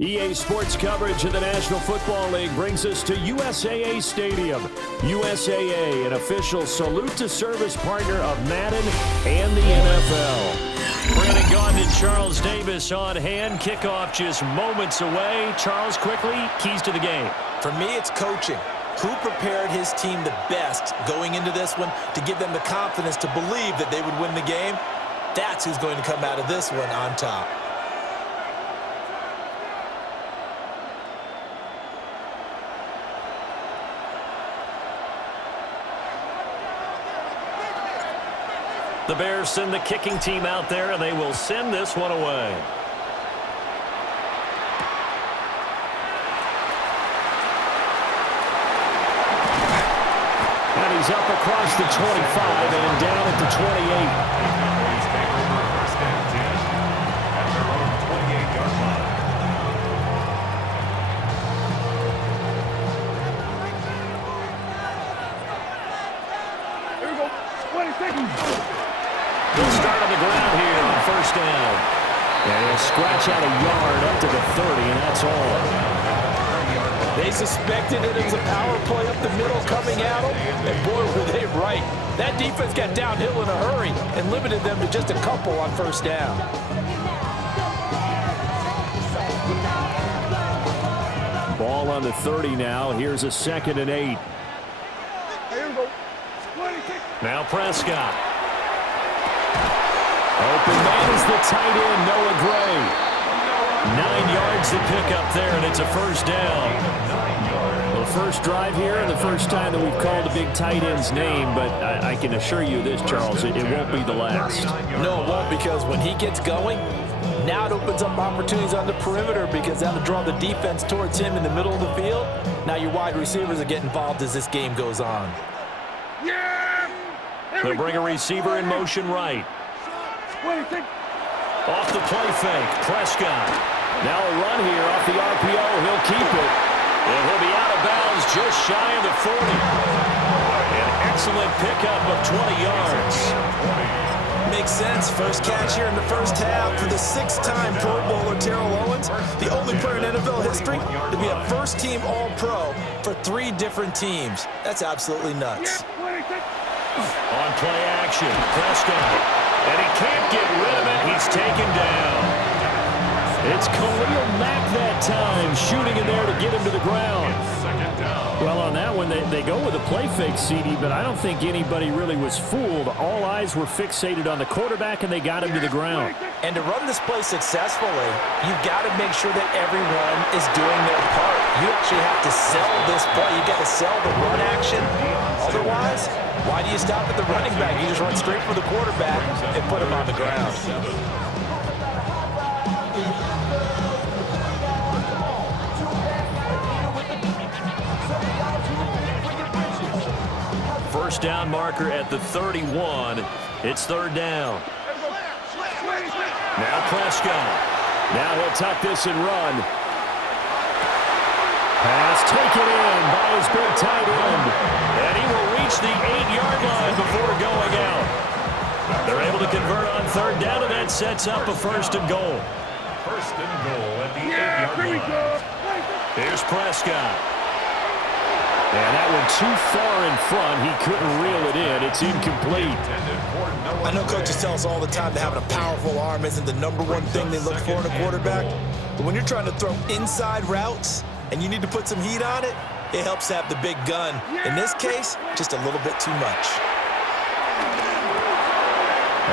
EA Sports coverage of the National Football League brings us to USAA Stadium. USAA, an official salute to service partner of Madden and the NFL. Brandon Gaudin and Charles Davis on hand. Kickoff just moments away. Charles, quickly, keys to the game. For me, it's coaching. Who prepared his team the best going into this one to give them the confidence to believe that they would win the game? That's who's going to come out of this one on top. The Bears send the kicking team out there, and they will send this one away. And he's up across the 25 and down at the 28. He'll start on the ground here on first down. And he'll scratch out a yard up to the 30, and that's all. They suspected that it was a power play up the middle coming at them, and boy, were they right. That defense got downhill in a hurry and limited them to just a couple on first down. Ball on the 30 now. Here's a 2nd and 8. Now Prescott. Open man is the tight end, Noah Gray. 9 yards to pick up there, and it's a first down. Well, the first drive here and the first time that we've called a big tight end's name, but I can assure you this, Charles, it won't be the last. No, it won't, because when he gets going, now it opens up opportunities on the perimeter because that'll draw the defense towards him in the middle of the field. Now your wide receivers will get involved as this game goes on. They'll bring a receiver in motion right. Off the play fake, Prescott. Now a run here off the RPO. He'll keep it. And he'll be out of bounds just shy of the 40. An excellent pickup of 20 yards. Makes sense. First catch here in the first half for the 6-time Pro Bowler Terrell Owens, the only player in NFL history to be a first-team All-Pro for 3 different teams. That's absolutely nuts. On play action, Prescott. And he can't get rid of it. He's taken down. It's Khalil Mack that time, shooting in there to get him to the ground. Well, on that one, they go with a play fake, CD, but I don't think anybody really was fooled. All eyes were fixated on the quarterback, and they got him to the ground. And to run this play successfully, you've got to make sure that everyone is doing their part. You actually have to sell this play. You've got to sell the run action. Otherwise, why do you stop at the running back? You just run straight for the quarterback and put him on the ground. First down marker at the 31. It's 3rd down. Now Prescott. Now he'll tuck this and run. Pass taken in by his big tight end. And he will reach the 8-yard line before going out. They're able to convert on 3rd down, and that sets up a 1st and goal. 1st and goal at the 8-yard line. Here's Prescott. And that one too far in front. He couldn't reel it in. It's incomplete. I know coaches tell us all the time that having a powerful arm isn't the #1 thing they look for in a quarterback. But when you're trying to throw inside routes and you need to put some heat on it, it helps to have the big gun. In this case, just a little bit too much.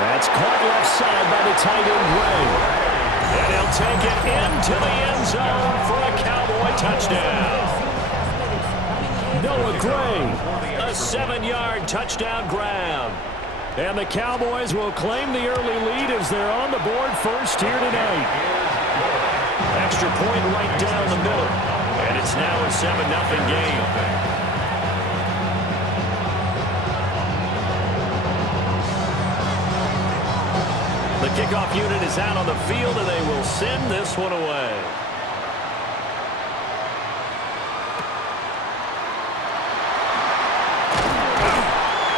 That's caught left side by the tight end, Gray. And he'll take it into the end zone for a Cowboy touchdown. Noah Gray, a 7-yard touchdown grab. And the Cowboys will claim the early lead as they're on the board first here tonight. Extra point right down the middle. And it's now a 7-0 game. The kickoff unit is out on the field, and they will send this one away.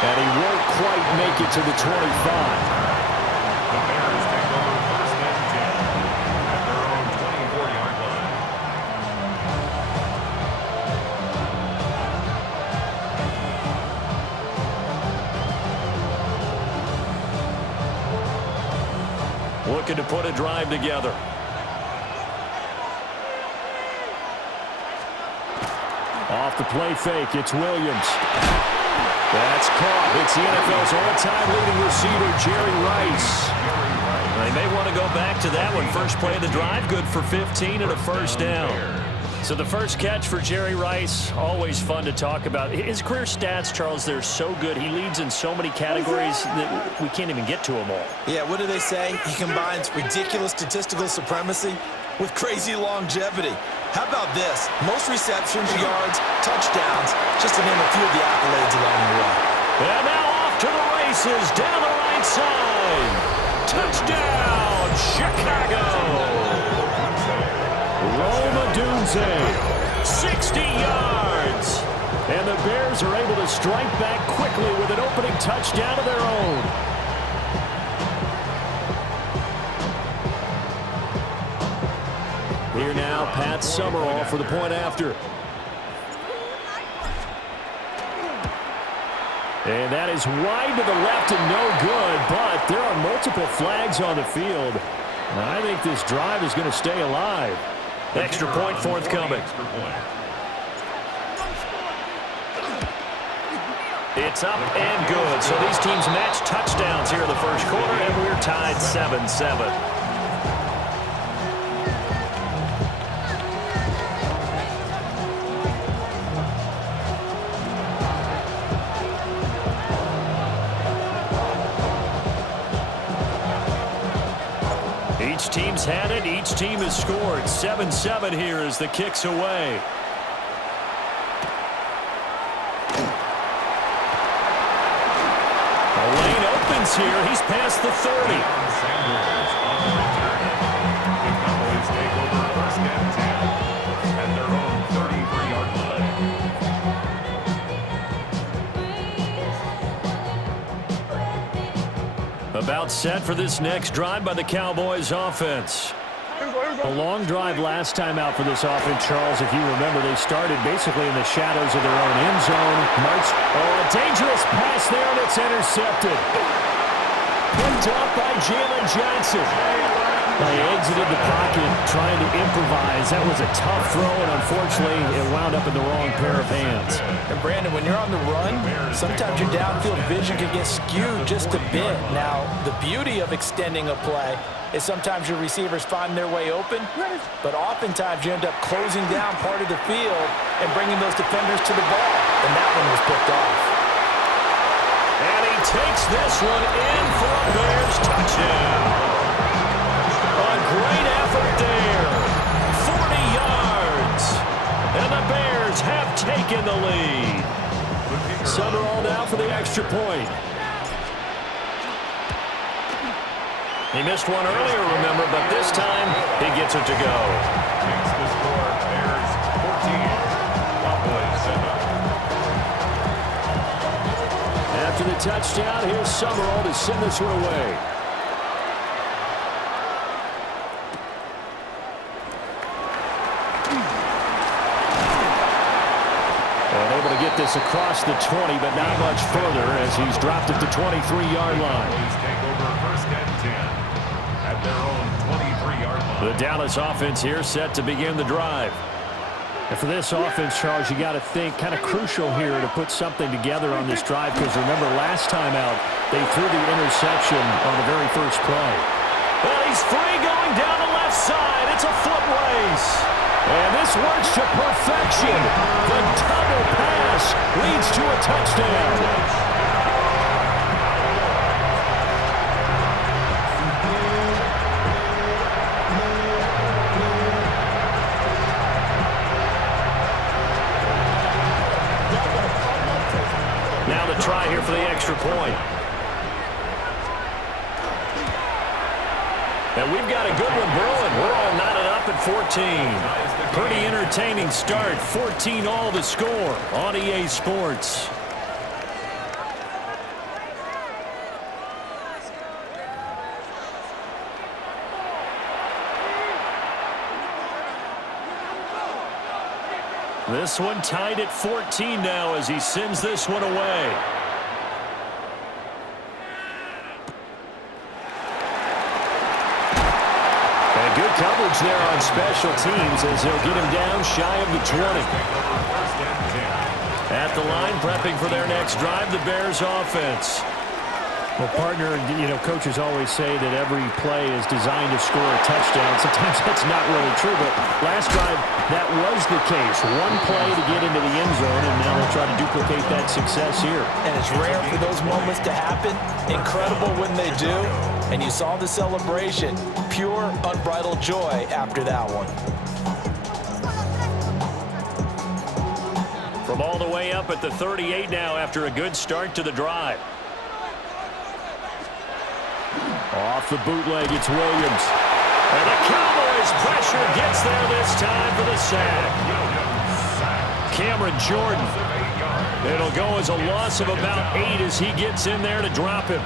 And he won't quite make it to the 25. The Bears take over 1st and 10 at their own 24-yard line. looking to put a drive together. Off the play fake, it's Williams. That's caught. It's the NFL's all-time leading receiver, Jerry Rice. They may want to go back to that one. First play of the drive, good for 15 and a first down. So the first catch for Jerry Rice, always fun to talk about. His career stats, Charles, they're so good. He leads in so many categories that we can't even get to them all. Yeah, what do they say? He combines ridiculous statistical supremacy with crazy longevity. How about this? Most receptions, yards, touchdowns, just to name a few of the accolades along the way. And now off to the races, down the right side. Touchdown, Chicago. Rome Odunze, 60 yards. And the Bears are able to strike back quickly with an opening touchdown of their own. Here now, Pat Summerall for the point after. And that is wide to the left and no good, but there are multiple flags on the field. And I think this drive is going to stay alive. Extra point forthcoming. It's up and good. So these teams match touchdowns here in the first quarter, and we're tied 7-7. Each team's had it. Each team has scored. 7-7 here as the kick's away. The lane opens here. He's past the 30. Sanders on the return. The Cowboys take over first and 10 at their own 33-yard line. About set for this next drive by the Cowboys offense. A long drive last time out for this offense, Charles. If you remember, they started basically in the shadows of their own end zone. A dangerous pass there, and it's intercepted. Picked up by Jalen Johnson. They exited the pocket trying to improvise. That was a tough throw, and unfortunately, it wound up in the wrong pair of hands. And Brandon, when you're on the run, sometimes your downfield vision can get skewed just a bit. Now, the beauty of extending a play is sometimes your receivers find their way open, but oftentimes you end up closing down part of the field and bringing those defenders to the ball. And that one was picked off. And he takes this one in for a Bears touchdown. A great effort there. 40 yards. And the Bears have taken the lead. Summerall now for the extra point. He missed one earlier, remember, but this time he gets it to go. Makes the score Bears 14, Cowboys 7. After the touchdown, here's Summerall to send this one away. And able to get this across the 20, but not much further as he's dropped it to 23-yard line. Cowboys take over first and 10 at their own 23-yard line. The Dallas offense here set to begin the drive. And for this offense, Charles, you got to think kind of crucial here to put something together on this drive, because remember last time out they threw the interception on the very first play. Well, he's free going down the left side. It's a foot race. And this works to perfection. The double pass leads to a touchdown. Now the try here for the extra point. And we've got a good one brewing. We're all knotted up at 14. Pretty entertaining start. 14 all to score on EA Sports. This one tied at 14 now as he sends this one away. coverage there on special teams as they'll get him down shy of the 20. At the line, prepping for their next drive, the Bears offense. Well, partner, coaches always say that every play is designed to score a touchdown. Sometimes that's not really true, but last drive, that was the case. One play to get into the end zone, and now they'll try to duplicate that success here. And it's rare for those moments to happen. Incredible when they do. And you saw the celebration. Pure, unbridled joy after that one. From all the way up at the 38 now after a good start to the drive. Off the bootleg, it's Williams. And the Cowboys' pressure gets there this time for the sack. Cameron Jordan. It'll go as a loss of about 8 as he gets in there to drop him.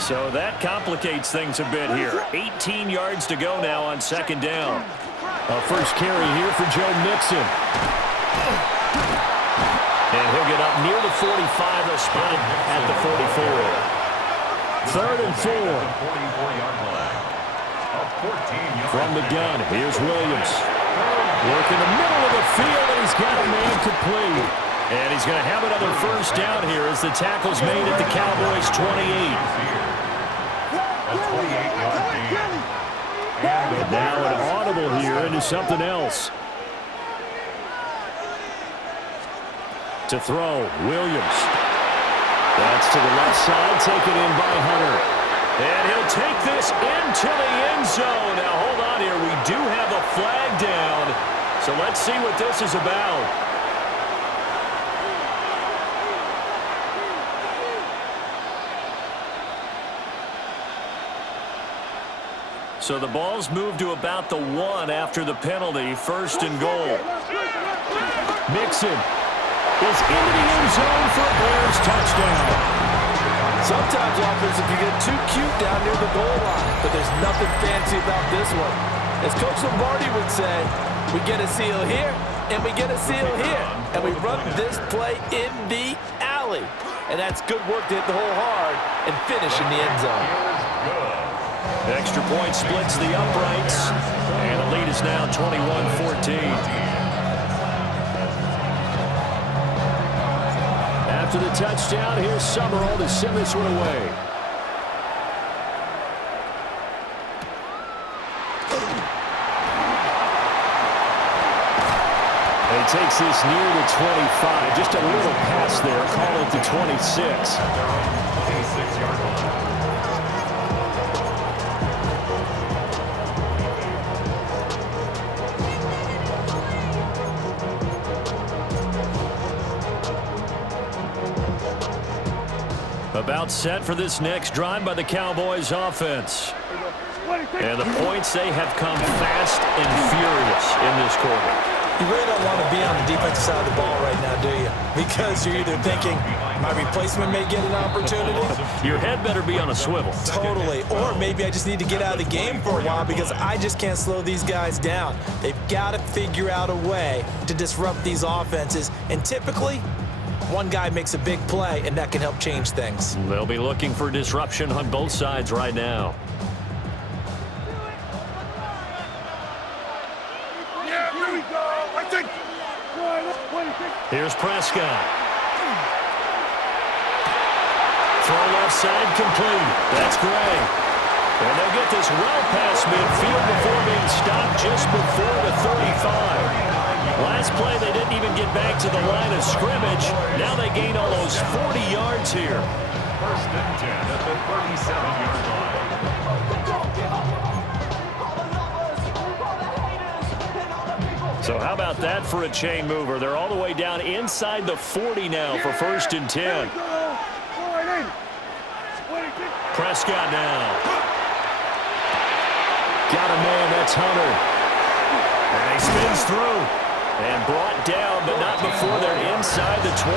So that complicates things a bit here. 18 yards to go now on second down. A first carry here for Joe Mixon. And he'll get up near the 45. They'll spot him at the 44. 3rd and 4. From the gun, here's Williams. Working the middle of the field, and he's got a man complete. And he's going to have another first down here as the tackle's made at the Cowboys' 28. And now an audible here into something else. To throw, Williams. That's to the left side, taken in by Hunter. And he'll take this into the end zone. Now, hold on here. We do have a flag down. So let's see what this is about. So the ball's moved to about the 1 after the penalty. 1st and goal. Mixon is into the end zone for a Bears touchdown. Sometimes offensive you get too cute down near the goal line, but there's nothing fancy about this one. As Coach Lombardi would say, we get a seal here, and we get a seal here, and we run this play in the alley. And that's good work to hit the hole hard and finish in the end zone. Extra point splits the uprights, and the lead is now 21-14. After the touchdown, here's Summerall to send this one away. And he takes this near the 25. Just a little pass there. Call it the 26. At their own 26-yard line. About set for this next drive by the Cowboys offense. And the points, they have come fast and furious in this quarter. You really don't want to be on the defensive side of the ball right now, do you? Because you're either thinking, my replacement may get an opportunity. Your head better be on a swivel. Totally. Or maybe I just need to get out of the game for a while because I just can't slow these guys down. They've got to figure out a way to disrupt these offenses. And typically, one guy makes a big play, and that can help change things. They'll be looking for disruption on both sides right now. Yeah, here we go. Here's Prescott. Throw left side complete. That's Gray. And they'll get this well past midfield before being stopped just before the 35. Last play, they didn't even get back to the line of scrimmage. Now they gain almost 40 yards here. 1st and 10 at the 37-yard line. So how about that for a chain mover? They're all the way down inside the 40 now for 1st and 10. Prescott now. Got a man, that's Hunter. And he spins through. And brought down, but not before they're inside the 25.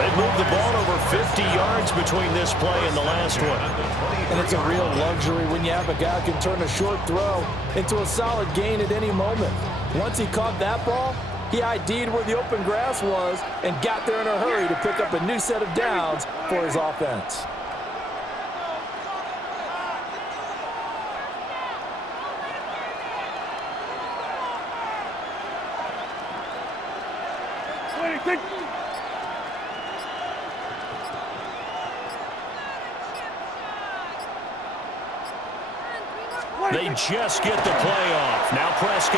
They've moved the ball over 50 yards between this play and the last one. And it's a real luxury when you have a guy who can turn a short throw into a solid gain at any moment. Once he caught that ball, he ID'd where the open grass was and got there in a hurry to pick up a new set of downs for his offense. They just get the play off. Now Prescott.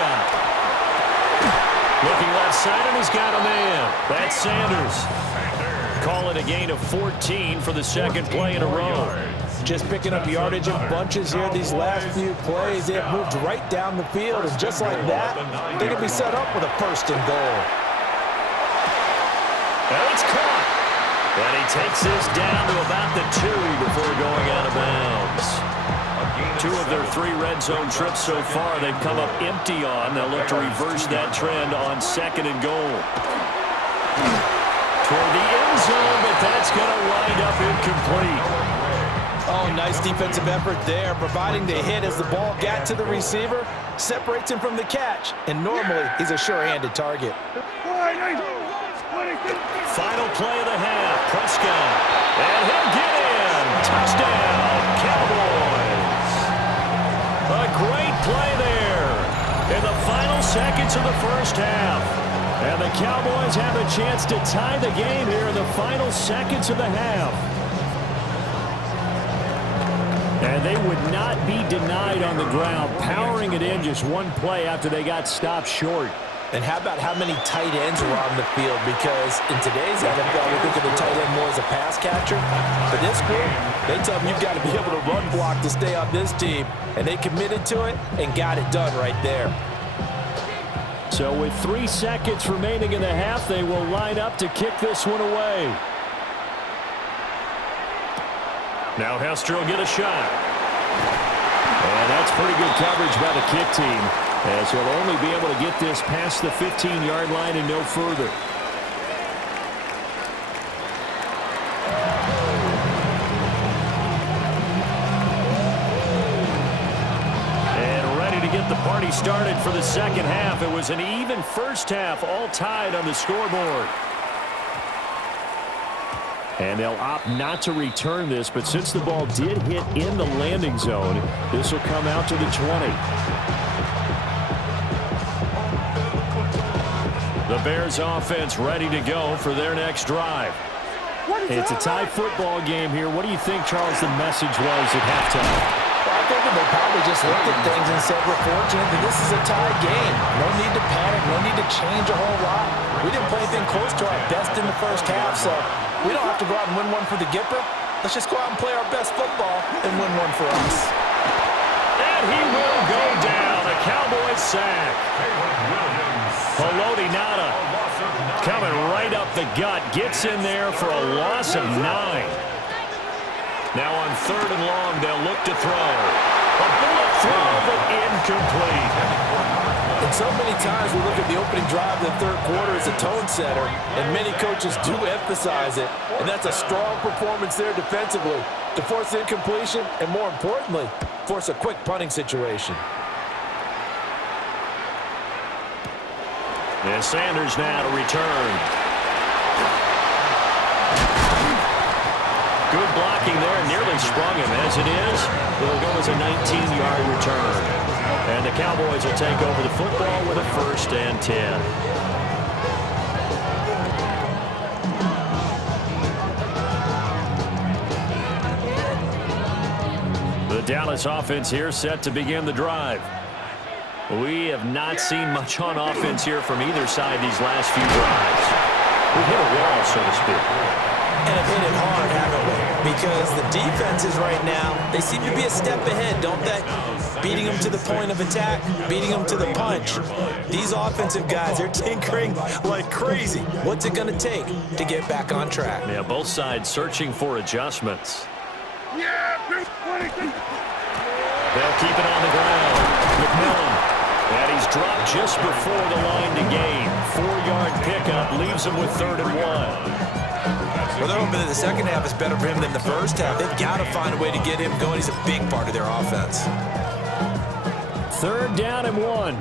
Looking left side, and he's got a man. That's Sanders. Call it a gain of 14 for the second play in a row. Just picking up yardage in bunches here these last few plays. They have moved right down the field, and just like that, they can be set up with a first and goal. And it's caught. And he takes this down to about the 2 before going out of bounds. 2 of their 3 red zone trips so far they've come up empty on. They'll look to reverse that trend on second and goal. Toward the end zone, but that's going to wind up incomplete. Oh, nice defensive effort there, providing the hit as the ball got to the receiver, separates him from the catch, and normally he's a sure-handed target. Final play of the half, Prescott, and he'll get in. Touchdown, Cowboys. A great play there in the final seconds of the first half. And the Cowboys have a chance to tie the game here in the final seconds of the half. And they would not be denied on the ground, powering it in just one play after they got stopped short. And how about how many tight ends were on the field? Because in today's NFL, we think of the tight end more as a pass catcher. For this group, they tell them you've got to be able to run block to stay on this team. And they committed to it and got it done right there. So with 3 seconds remaining in the half, they will line up to kick this one away. Now Hester will get a shot. And that's pretty good coverage by the kick team, as he'll only be able to get this past the 15-yard line and no further. And ready to get the party started for the second half. It was an even first half, all tied on the scoreboard. And they'll opt not to return this, but since the ball did hit in the landing zone, this will come out to the 20. The Bears offense ready to go for their next drive. It's a tie football game here. What do you think, Charles, the message was at halftime? Well, I think they probably just looked at things and said, we're fortunate that this is a tie game. No need to panic, no need to change a whole lot. We didn't play anything close to our best in the first half, so we don't have to go out and win one for the Gipper. Let's just go out and play our best football and win one for us. And he will go down. A Cowboys sack. Haloti Ngata coming right up the gut. Gets in there for a loss of 9. Now on 3rd and long, they'll look to throw. A bullet throw, but incomplete. And so many times we look at the opening drive of the third quarter as a tone setter, and many coaches do emphasize it. And that's a strong performance there defensively to force incompletion and, more importantly, force a quick punting situation. And Sanders now to return. Good blocking there, nearly sprung him. As it is, it'll go as a 19-yard return. And the Cowboys will take over the football with a 1st and 10. The Dallas offense here set to begin the drive. We have not seen much on offense here from either side these last few drives. We've hit a wall, so to speak. And have hit it hard, haven't we? Because the defenses right now, they seem to be a step ahead, don't they? Beating them to the point of attack, beating them to the punch. These offensive guys, they're tinkering like crazy. What's it going to take to get back on track? Yeah, both sides searching for adjustments. They'll keep it on the ground. McMillan. And he's dropped just before the line to gain. 4-yard pickup leaves him with 3rd and 1. Well, they're hoping that the second half is better for him than the first half. They've got to find a way to get him going. He's a big part of their offense. 3rd down and 1.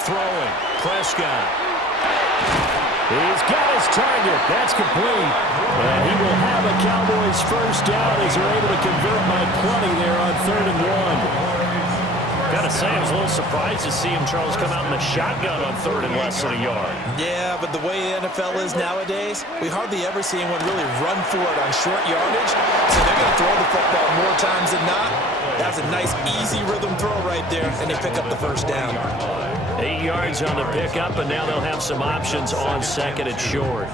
Throwing. Prescott. He's got his target. That's complete. And he will have a Cowboys 1st down as they're able to convert by plenty there on 3rd and 1. Got to say, I was a little surprised to see him, Charles, come out in the shotgun on third and less than a yard. Yeah, but the way the NFL is nowadays, we hardly ever see anyone really run for it on short yardage. So they're going to throw the football more times than not. That's a nice, easy rhythm throw right there, and they pick up the first down. 8 yards on the pickup, and now they'll have some options on second and short.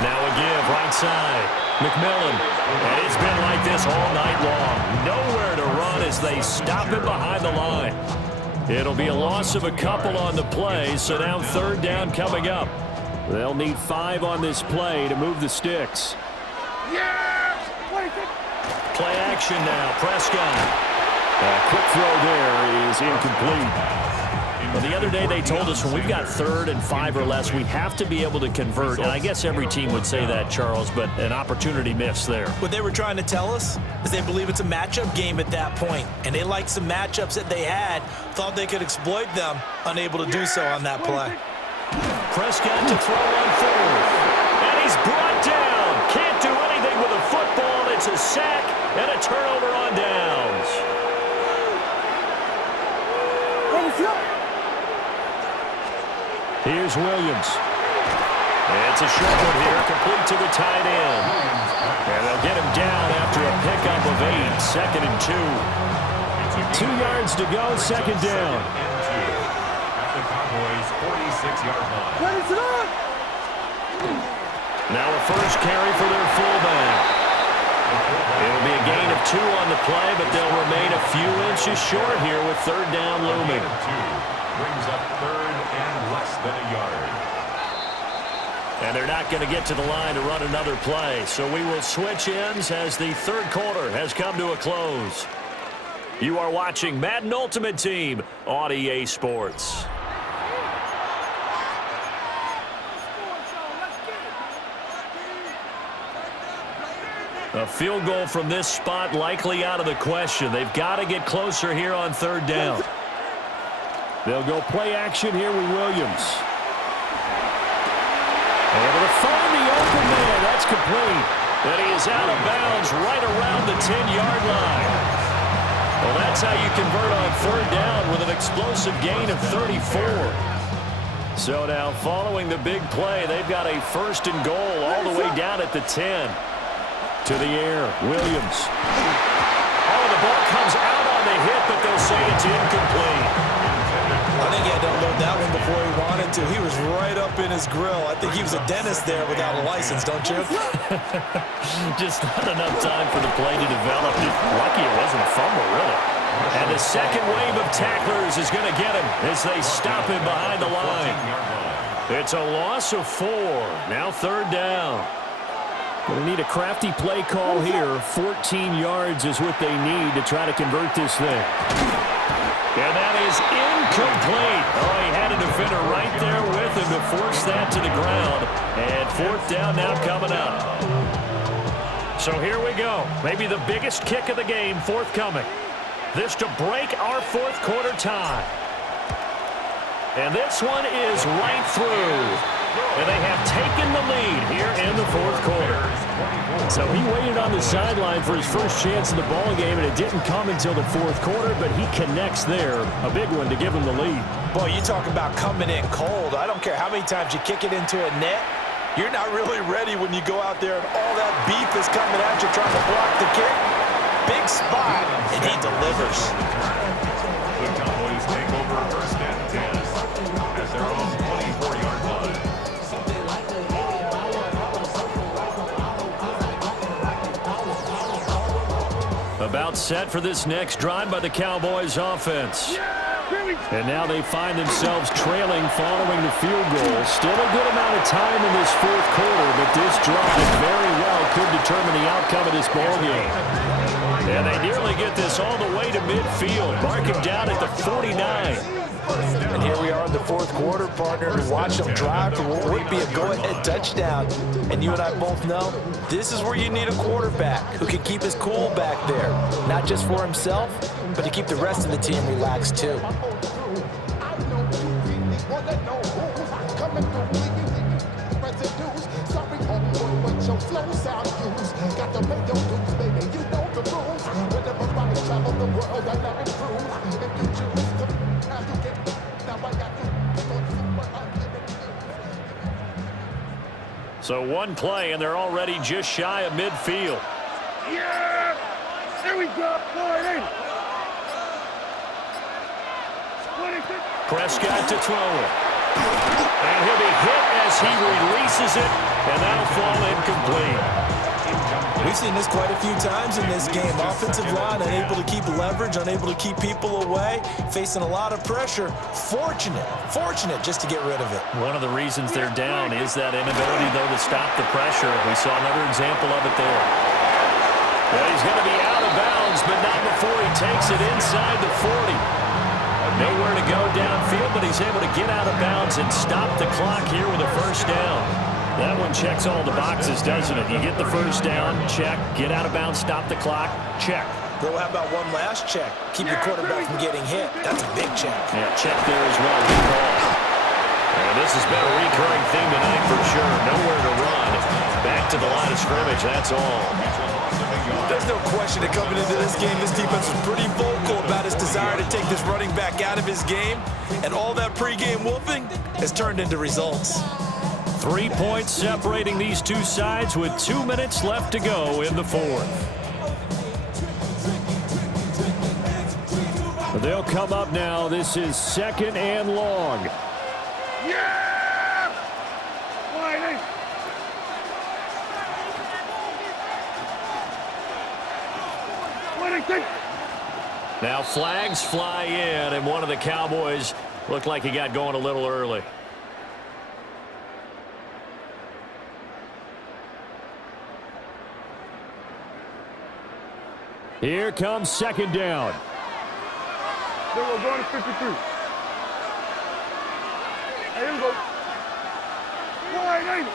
Now a give, right side. McMillan. And it's been like this all night long. Nowhere to run as they stop him behind the line. It'll be a loss of a couple on the play, so now third down coming up. They'll need 5 on this play to move the sticks. Play action now, Prescott. A quick throw there is incomplete. Well, the other day they told us when we've got 3rd and 5 or less, we have to be able to convert. And I guess every team would say that, Charles, but an opportunity missed there. What they were trying to tell us is they believe it's a matchup game at that point, and they liked some matchups that they had, thought they could exploit them, unable to do so on that play. Prescott to throw on 4th, and he's brought down. Can't do anything with a football. It's a sack and a turnover on downs. Here's Williams. It's a short one here, complete to the tight end. And they'll get him down after a pickup of 8, second and 2. 2 yards to go, second down. At the Cowboys' 46-yard line. Now a first carry for their fullback. It'll be a gain of 2 on the play, but they'll remain a few inches short here with third down looming. Brings up third and less than a yard. And they're not going to get to the line to run another play. So we will switch ends as the third quarter has come to a close. You are watching Madden Ultimate Team on EA Sports. A field goal from this spot likely out of the question. They've got to get closer here on third down. They'll go play action here with Williams. Able to find the open man. That's complete. And he is out of bounds right around the 10-yard line. Well, that's how you convert on third down with an explosive gain of 34. So now following the big play, they've got a first and goal all the way down at the 10. To the air, Williams. Oh, the ball comes out on the hit, but they'll say it's incomplete. I think he had to unload that one before he wanted to. He was right up in his grill. I think he was a dentist there without a license, don't you? Just not enough time for the play to develop. Lucky it wasn't a fumble, really. And the second wave of tacklers is going to get him as they stop him behind the line. It's a loss of 4. Now third down. Going to need a crafty play call here. 14 yards is what they need to try to convert this thing. And that is incomplete. Oh, he had a defender right there with him to force that to the ground. And fourth down now coming up. So here we go. Maybe the biggest kick of the game forthcoming. This to break our fourth quarter tie. And this one is right through. And they have taken the lead here in the fourth quarter. So he waited on the sideline for his first chance in the ball game, and it didn't come until the fourth quarter, but he connects there. A big one to give him the lead. Boy, you talk about coming in cold. I don't care how many times you kick it into a net. You're not really ready when you go out there and all that beef is coming at you trying to block the kick. Big spot, and he delivers. The Cowboys take over first and 10 at their own 24-yard line. About set for this next drive by the Cowboys offense. And now they find themselves trailing following the field goal. Still a good amount of time in this fourth quarter, but this drive very well could determine the outcome of this ball game. And they nearly get this all the way to midfield. Mark him down at the 49. And here we are in the fourth quarter, partner, to watch them drive for what would be a go-ahead touchdown. And you and I both know this is where you need a quarterback who can keep his cool back there. Not just for himself, but to keep the rest of the team relaxed too. slow sound use. Got to pay your dues, baby. You know the rules. Whenever I travel the world, I never cruise. If you choose to, now you get. Now I got you. So one play, and they're already just shy of midfield. Yeah! There we go. Prescott to throw it. And he'll be hit as he releases it, and that'll fall incomplete. We've seen this quite a few times in this game. Offensive line unable to keep leverage, unable to keep people away, facing a lot of pressure. Fortunate just to get rid of it. One of the reasons they're down is that inability, though, to stop the pressure. We saw another example of it there. Well, he's going to be out of bounds, but not before he takes it inside the 40. Nowhere to go downfield, but he's able to get out of bounds and stop the clock here with a first down. That one checks all the boxes, doesn't it? You get the first down, check. Get out of bounds, stop the clock, check. Well, how about one last check? Keep your quarterback from getting hit. That's a big check. Yeah, check there as well. Good call. And this has been a recurring theme tonight for sure. Nowhere to run. Back to the line of scrimmage, that's all. There's no question that coming into this game, this defense was pretty vocal about his desire to take this running back out of his game. And all that pregame whooping has turned into results. 3 points separating these two sides with 2 minutes left to go in the fourth. They'll come up now. This is 2nd and long. Yeah! Wide. Now flags fly in, and one of the Cowboys looked like he got going a little early. Here comes 2nd down. Then we're going to 53. Here we go. Wide.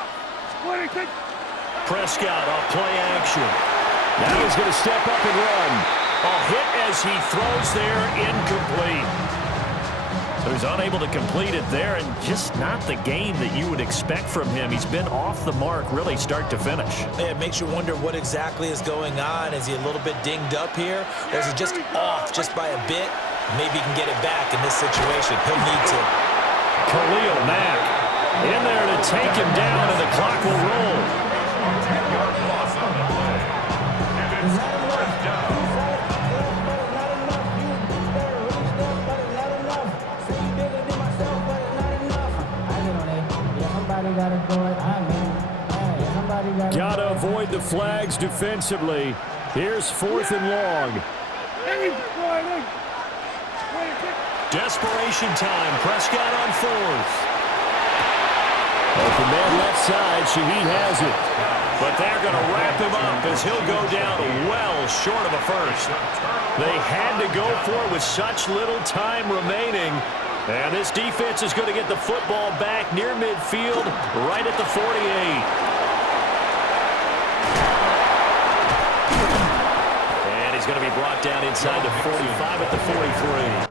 Prescott off play action. Now he's going to step up and run. A hit as he throws there, incomplete. So he's unable to complete it there, and just not the game that you would expect from him. He's been off the mark, really, start to finish. Yeah, it makes you wonder what exactly is going on. Is he a little bit dinged up here, or is he just off just by a bit? Maybe he can get it back in this situation. He'll need to. Khalil Mack in there to take him down, and the clock will roll. Got to avoid the flags defensively. Here's 4th and long. Desperation time. Prescott on 4th. Open man left side. Shaheed has it. But they're going to wrap him up as he'll go down well short of a first. They had to go for it with such little time remaining. And this defense is going to get the football back near midfield, right at the 48. And he's going to be brought down inside the 45 at the 43.